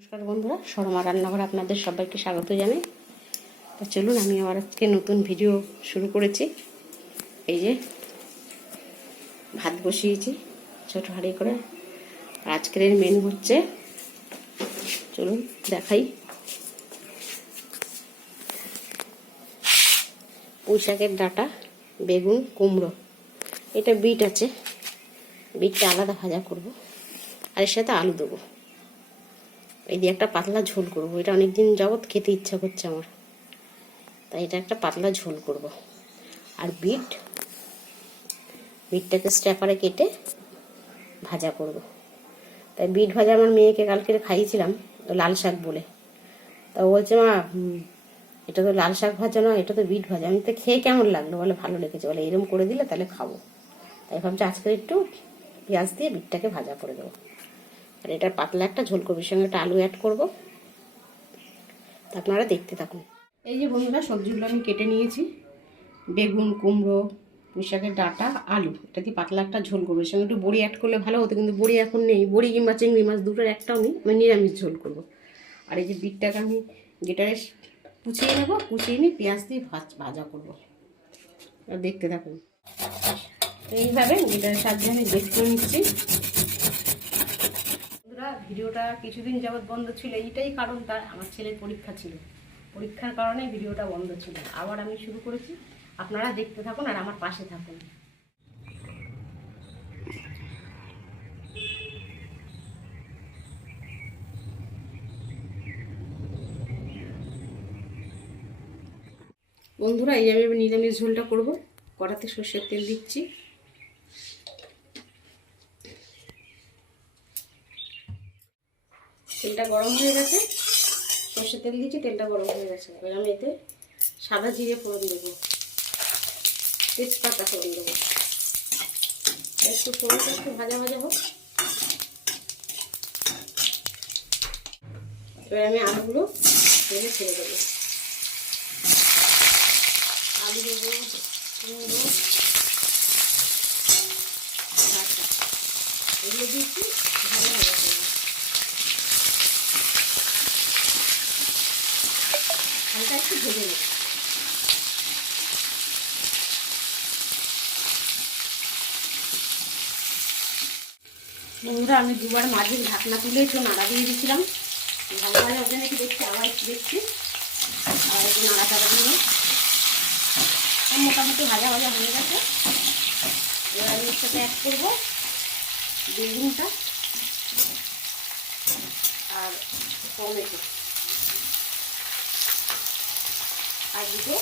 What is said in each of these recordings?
নমস্কার বন্ধুরা, শর্মা রান্নাঘর আপনাদের সবাইকে স্বাগত জানাই। তো চলুন, আমি আবার আজকে নতুন ভিডিও শুরু করেছি। এই যে ভাত বসিয়েছি, ছোট হাঁড়ি করে। আজকের মেনু হচ্ছে, চলুন দেখাই। পুঁই শাকের ডাটা, বেগুন, কুমড়ো। এটা বিট আছে, বিটটা আলাদা ভাজা করব। আর এর সাথে আলু দেবো। এই দিয়ে একটা পাতলা ঝোল করব। এটা অনেকদিন যাবৎ খেতে ইচ্ছা করছে আমার। তাই এটা একটা পাতলা ঝোল করব। আর বিট, বিটটাকে স্ট্যাপারে কেটে ভাজা করব। তাই বিট ভাজা আমার মেয়েকে কালকে খাইয়েছিলাম লাল শাক বলে। তা বলছে, মা এটা তো লাল শাক ভাজা নয়, এটা তো বিট ভাজা। আমি তো খেয়ে কেমন লাগল? বলে, ভালো লেগেছে। বলে, এরম করে দিলে তাহলে খাব। তাই ভাবছি আজকে একটু পেঁয়াজ দিয়ে বিটটাকে ভাজা করে দেবো। আর এটা পাতলা একটা ঝোল করবির সঙ্গে একটা আলু অ্যাড করব। তা আপনারা দেখতে থাকুন। এই যে বন্ধুরা, সবজিগুলো আমি কেটে নিয়েছি। বেগুন, কুমড়ো, পুঁইশাকের ডাঁটা, আলু। এটা দিয়ে পাতলা একটা ঝোল করব সঙ্গে একটু বড়ি অ্যাড করলে ভালো হতো, কিন্তু বড়ি এখন নেই। বড়ি কিংবা চিংড়ি মাছ দুটোর একটাও নেই। আমি নিরামিষ ঝোল করব। আর এই যে বিটটাকে আমি গেটারে কুচিয়ে নেব, কুচিয়ে নিয়ে পেঁয়াজ দিয়ে ভাজ, ভাজা করব। দেখতে থাকুন। এইভাবে গেটারের সাহায্যে আমি বেশ করে নিচ্ছি। ভিডিওটা কিছুদিন যাবৎ বন্ধ ছিল, এইটাই কারণ তার আমার ছেলের পরীক্ষা ছিল। পরীক্ষার কারণে ভিডিওটা বন্ধ ছিল। আবার আমি শুরু করেছি। আপনারা দেখতে থাকুন আর আমার পাশে থাকুন। বন্ধুরা, এই আমি নিরামিষ ঝোলটা করব। কড়াতে সর্ষের তেল দিচ্ছি। তেলটা গরম হয়ে গেছে। সর্ষের তেল দিয়েছি, তেলটা গরম হয়ে গেছে। এবার আমি এতে সাদা জিরে ফোড়ন দেবো। তেজপাতা ফোড়ন দেবো। একটু ফোড়নটা একটু ভাজা ভাজা হোক। এবার আমি আলুগুলো তেলে ছেড়ে দেবো। আলু দেবো এগুলো দিয়েছি ভালো ভাজা করব হালকা একটু ভেজে বন্ধুরা, আমি দুবার মাঝের ঢাকনা তুলে একটু নাড়া দিয়ে দিয়েছিলাম। ভালো ওখানে নাকি দেখছি, আবার একটু দেখছি। আর একটু নাড়া টাড়া দিয়ে মোটামুটি ভাজা ভাজা হয়ে গেছে। এবার এর সাথে অ্যাড করব বেগুনটা আর টমেটো আর দুটো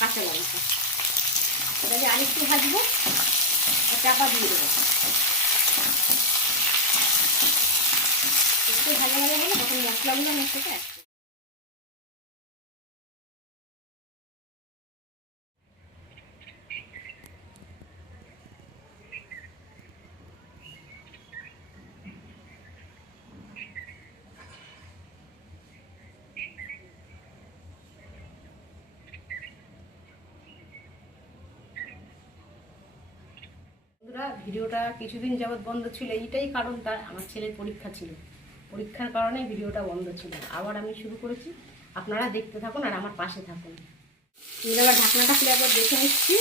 কাঁচা লঙ্কা। এটাকে আরেকটু ভাজবো চাপা দিয়ে দেবো। একটু ভাজা ভালো হলে তখন মশলাগুলো আমার সাথে ভিডিওটা কিছুদিন যাবৎ বন্ধ ছিল, এইটাই কারণ তার আমার ছেলের পরীক্ষা ছিল। পরীক্ষার কারণে ভিডিওটা বন্ধ ছিল। আবার আমি শুরু করেছি। আপনারা দেখতে থাকুন আর আমার পাশে থাকুন। আবার ঢাকনাটা খুলে একবার দেখে নিচ্ছি।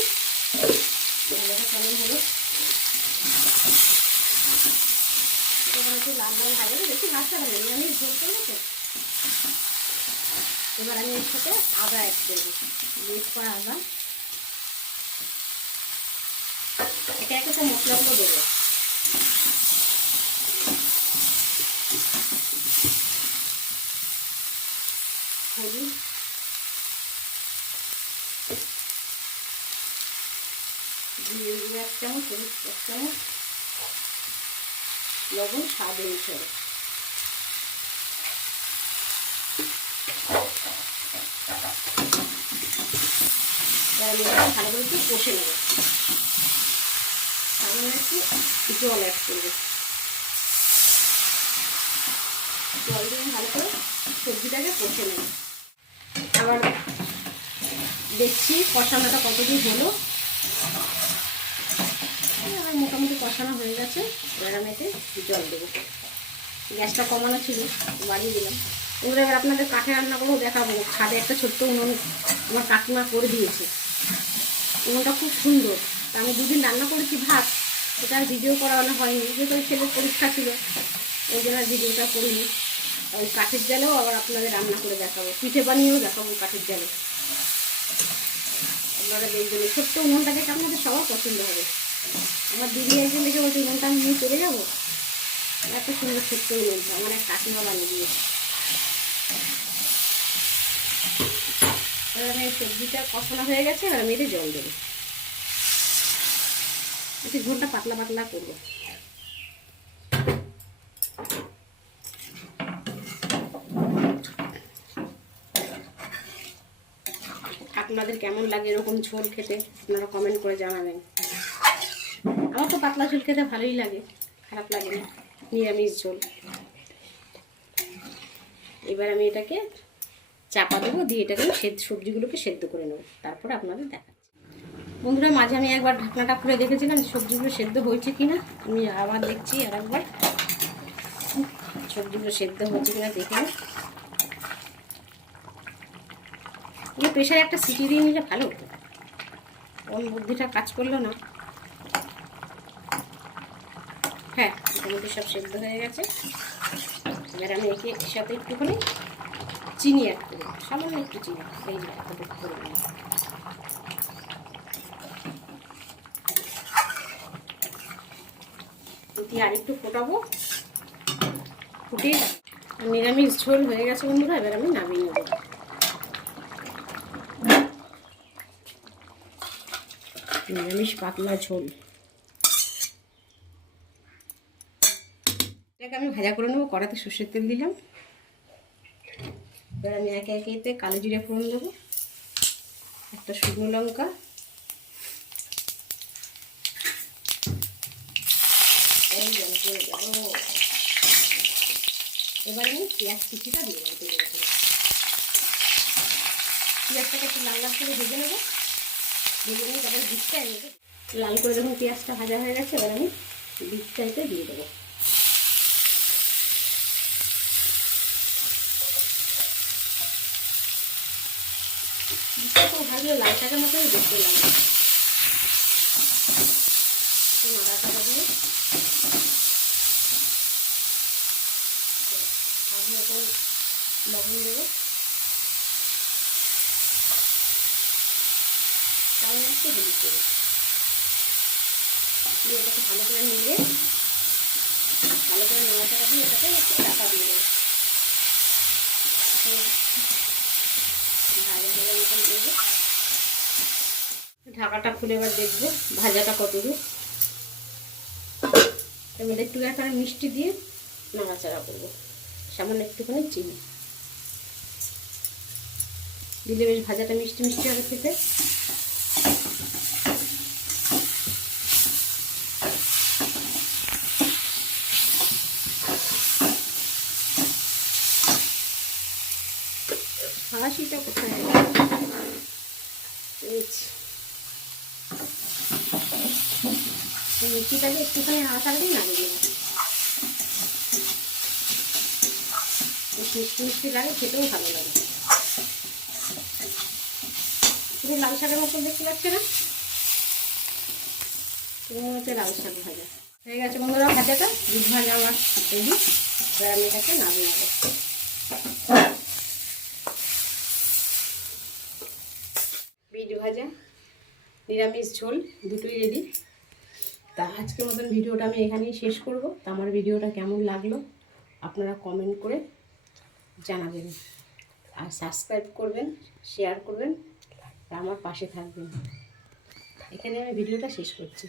ভাজা বেশি আমি এবার আমি এর সাথে আদা অ্যাড করব। মিক্স করা আদা। একে একে সব মশলাগুলো দেবো। হলুদ। লবণ স্বাদ অনুসারে। ভালো করে কষে নেব। একটু জল অ্যাড করব। জল দিয়ে ভালো করে সবজিটাকে কষে নেব। আবার দেখছি কষানোটা কতদিন হলো। আমার মোটামুটি কষানো হয়ে গেছে। এবার আমি এতে জল দেবো। গ্যাসটা কমানো ছিল, বাড়িয়ে দিলাম। এবার এবার আপনাদের কাঠে রান্না করব, দেখাবো। ছাদে একটা ছোট্ট উনুন আমার কাকিমা করে দিয়েছে। উনুনটা খুব সুন্দর। তা আমি দুদিন রান্না করেছি ভাত আর ভিডিও করানো হয়নি, যেহেতু ছেলের পরীক্ষা ছিল, ওই জন্য আর ভিডিওটা করিনি। ওই কাঠের জালেও আবার আপনাদের রান্না করে দেখাবো, পিঠে বানিয়েও দেখাবো কাঠের জালে। আপনারা দেখবেন ছোট্ট উনুনটা দেখে আপনাদের সবার পছন্দ হবে। আমার দিদি একজন দেখে বলছে, উনুনটা আমি নিয়ে চলে যাব? এত সুন্দর ছোট্ট উনুনটা, আমার এক কাকিমা বানিয়ে এবার আমি সবজিটা কষানো হয়ে গেছে আর আমি এতে জল দেবো। একটু ঝোলটা পাতলা পাতলা করব। আপনাদের কেমন লাগে এরকম ঝোল খেতে? আপনারা কমেন্ট করে জানাবেন। আমার তো পাতলা ঝোল খেতে ভালোই লাগে, খারাপ লাগে না, নিরামিষ ঝোল। এবার আমি এটাকে চাপা দেবো, দিয়ে এটাকে সেদ্ধ সবজিগুলোকে সেদ্ধ করে নেব। তারপরে আপনাদের দেখাচ্ছি বন্ধুরা, মাঝে আমি একবার ঢাকনাটা খুলে দেখেছিলাম, সবজিগুলো সেদ্ধ হয়েছে কি না আমি আবার দেখছি আর একবার। সবজিগুলো সেদ্ধ হয়েছে কিনা দেখে। এই প্রেশারে একটা সিটি দিয়ে নিলে ভালো কোন বুদ্ধিটা কাজ করল না। হ্যাঁ মোটামুটি সব সেদ্ধ হয়ে গেছে। এবার আমি একে সাথে একটুখানি চিনি অ্যাড করব সামান্য একটু চিনি, এই এতটুকু করে দিয়ে আর একটু ফোটাবো। ফুটে নিরামিষ ঝোল হয়ে গেছে বন্ধুরা, এবার আমি নামিয়ে নেব। নিরামিষ পাতলা ঝোল। এটাকে আমি ভাজা করে নেব, কড়াতে সর্ষের তেল দিলাম। এবার আমি একে একে কালো জিরে ফোড়ন দেবো। একটা শুকনো লঙ্কা এই জল পড়ে গেল। এবার আমি পেঁয়াজ কুচিটা দিয়ে দেবো, তেলের উপরে পেঁয়াজটাকে একটু লাল লাল করে ভেজে নেব। ভেজে নিয়ে তারপরে বিটটা দেবো। লাল করে যখন পেঁয়াজটা ভাজা হয়ে গেছে, এবার আমি বিটটা এতে দিয়ে দেবো। বিটটা খুব ভাজলে লাল শাকের মতোই দেখতে লাগে একটু নাড়াচাড়া দিয়ে স্বাদ মতন লবণ দেবো। তাই একটু হলুদ দেবো। দিয়ে এটাকে ভালো করে নিয়ে ভালো করে নাড়াচাড়া দিয়ে এটাকে একটু চাপা দিয়ে দেবো। ভাজা ভাজা মতন দেবো। ঢাকাটা খুলে এবার দেখব ভাজাটা কত দূর এবার একটু এখানে মিষ্টি দিয়ে নাড়াচাড়া করব। সামান্য একটুখানি চিনি। দিলে বেশ ভাজাটা মিষ্টি মিষ্টি হবে খেতে। কোথায়? একটুখানি নাড়াচাড়া দিয়ে নামিয়ে দেবো বেশ মিষ্টি মিষ্টি লাগে, খেতেও ভালো লাগে। পুরো লাল শাকের মতন দেখতে পাচ্ছে না? পুরো হচ্ছে লাল শাক ভাজা। হয়ে গেছে বন্ধুরা ভাজাটা, দুধ ভাজা আমার তৈরি এবার আমি এটাকে নামিয়ে নেব। ভাজা, নিরামিষ ঝোল, দুটোই রেডি তা আজকের মতন ভিডিওটা আমি এখানেই শেষ করব। তা আমার ভিডিওটা কেমন লাগল, আপনারা কমেন্ট করে জানাবেন। আর সাবস্ক্রাইব করবেন শেয়ার করবেন, আর আমার পাশে থাকবেন। এখানে আমি ভিডিওটা শেষ করছি।